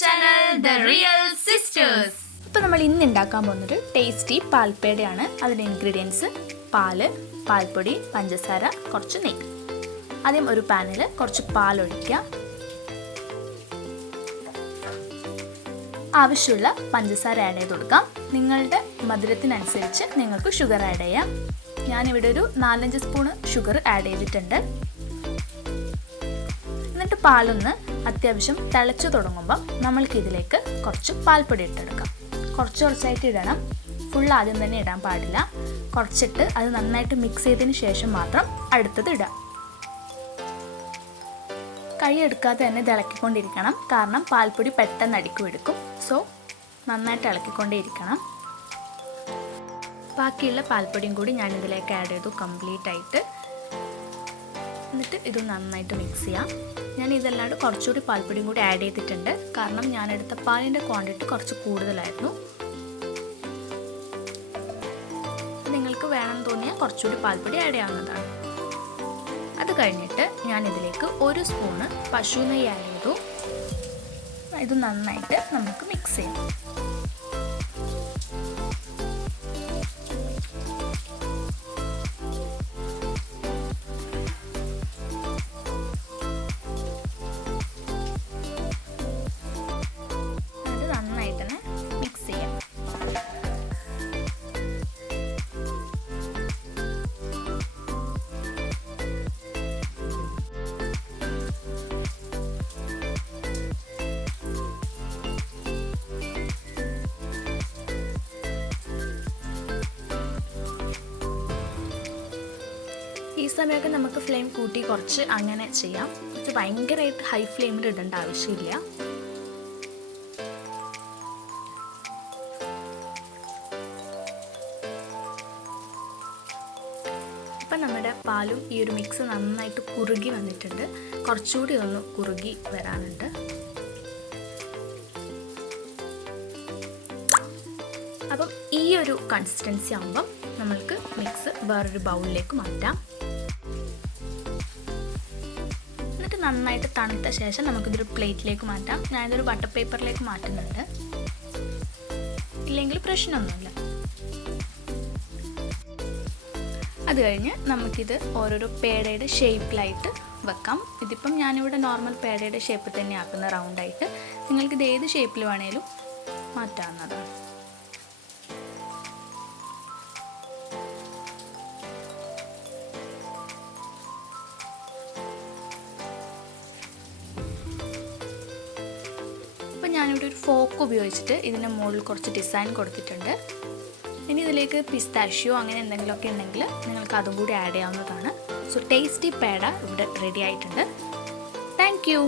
channel The Real Sisters. ഇപ്പോൾ നമ്മൾ ഇന്ന് ഉണ്ടാക്കാൻ പോകുന്നത് ടേസ്റ്റി പാൽപ്പേടയാണ്. അതിൻ്റെ ഇൻഗ്രീഡിയൻസ് പാല്, പാൽപ്പൊടി, പഞ്ചസാര, കുറച്ച് നെയ്യ്. ആദ്യം ഒരു പാനിൽ കുറച്ച് പാലൊഴിക്കുക. ആവശ്യമുള്ള പഞ്ചസാര ആഡ് ചെയ്ത് കൊടുക്കാം. നിങ്ങളുടെ മധുരത്തിനനുസരിച്ച് നിങ്ങൾക്ക് ഷുഗർ ആഡ് ചെയ്യാം. ഞാനിവിടെ ഒരു 4-5 സ്പൂണ് ഷുഗർ ആഡ് ചെയ്തിട്ടുണ്ട്. എന്നിട്ട് പാലൊന്ന് അത്യാവശ്യം തിളച്ചു തുടങ്ങുമ്പോൾ നമ്മൾക്കിതിലേക്ക് കുറച്ച് പാൽപ്പൊടി ഇട്ടെടുക്കാം. കുറച്ചായിട്ട് ഇടണം, ഫുൾ ആദ്യം തന്നെ ഇടാൻ പാടില്ല. കുറച്ചിട്ട് അത് നന്നായിട്ട് മിക്സ് ചെയ്തതിന് ശേഷം മാത്രം അടുത്തത് ഇടാം. കൈ എടുക്കാതെ തന്നെ ഇത് ഇളക്കിക്കൊണ്ടിരിക്കണം, കാരണം പാൽപ്പൊടി പെട്ടെന്ന് അടിക്കും. സോ നന്നായിട്ട് ഇളക്കിക്കൊണ്ടേയിരിക്കണം. ബാക്കിയുള്ള പാൽപ്പൊടിയും കൂടി ഞാനിതിലേക്ക് ആഡ് ചെയ്തു കംപ്ലീറ്റ് ആയിട്ട്. എന്നിട്ട് ഇത് നന്നായിട്ട് മിക്സ് ചെയ്യാം. ഞാൻ ഇതല്ലാണ്ട് കുറച്ചുകൂടി പാൽപ്പൊടിയും കൂടി ആഡ് ചെയ്തിട്ടുണ്ട്, കാരണം ഞാനെടുത്ത പാലിൻ്റെ ക്വാണ്ടിറ്റി കുറച്ച് കൂടുതലായിരുന്നു. നിങ്ങൾക്ക് വേണമെന്ന് തോന്നിയാൽ കുറച്ചുകൂടി പാൽപ്പൊടി ആഡ് ചെയ്യാവുന്നതാണ്. അത് കഴിഞ്ഞിട്ട് ഞാനിതിലേക്ക് 1 സ്പൂണ് പശു നെയ്യ് ആഡ് ചെയ്തു. ഇത് നന്നായിട്ട് നമുക്ക് മിക്സ് ചെയ്യാം. ഈ സമയമൊക്കെ നമുക്ക് ഫ്ലെയിം കൂട്ടി കുറച്ച് അങ്ങനെ ചെയ്യാം. പക്ഷെ ഭയങ്കരമായിട്ട് ഹൈ ഫ്ലെയിമിൽ ഇടേണ്ട ആവശ്യമില്ല. അപ്പം നമ്മുടെ പാലും ഈ ഒരു മിക്സ് നന്നായിട്ട് കുറുകി വന്നിട്ടുണ്ട്. കുറച്ചുകൂടി ഒന്ന് കുറുകി വരാനുണ്ട്. അപ്പം ഈ ഒരു കൺസിസ്റ്റൻസി ആകുമ്പം നമ്മൾക്ക് മിക്സ് വേറൊരു ബൗളിലേക്ക് മാറ്റാം. എന്നിട്ട് നന്നായിട്ട് തണുത്ത ശേഷം നമുക്കിതൊരു പ്ലേറ്റിലേക്ക് മാറ്റാം. ഞാനിതൊരു ബട്ടർ പേപ്പറിലേക്ക് മാറ്റുന്നുണ്ട്, ഇല്ലെങ്കിൽ പ്രശ്നമൊന്നുമില്ല. അത് കഴിഞ്ഞ് നമുക്കിത് ഓരോരോ പേടയുടെ ഷേപ്പിലായിട്ട് വെക്കാം. ഇതിപ്പം ഞാനിവിടെ നോർമൽ പേടയുടെ ഷേപ്പ് തന്നെ ആക്കുന്ന റൗണ്ടായിട്ട്. നിങ്ങൾക്കിത് ഏത് ഷേപ്പിൽ വേണേലും മാറ്റാവുന്നതാണ്. അപ്പം ഞാനിവിടെ ഒരു ഫോക്ക് ഉപയോഗിച്ചിട്ട് ഇതിൻ്റെ മുകളിൽ കുറച്ച് ഡിസൈൻ കൊടുത്തിട്ടുണ്ട്. ഇനി ഇതിലേക്ക് പിസ്താഷ്യോ അങ്ങനെ എന്തെങ്കിലുമൊക്കെ ഉണ്ടെങ്കിൽ നിങ്ങൾക്ക് അതും കൂടി ആഡ് ചെയ്യാവുന്നതാണ്. സോ ടേസ്റ്റി പേട ഇവിടെ റെഡി ആയിട്ടുണ്ട്. Thank you.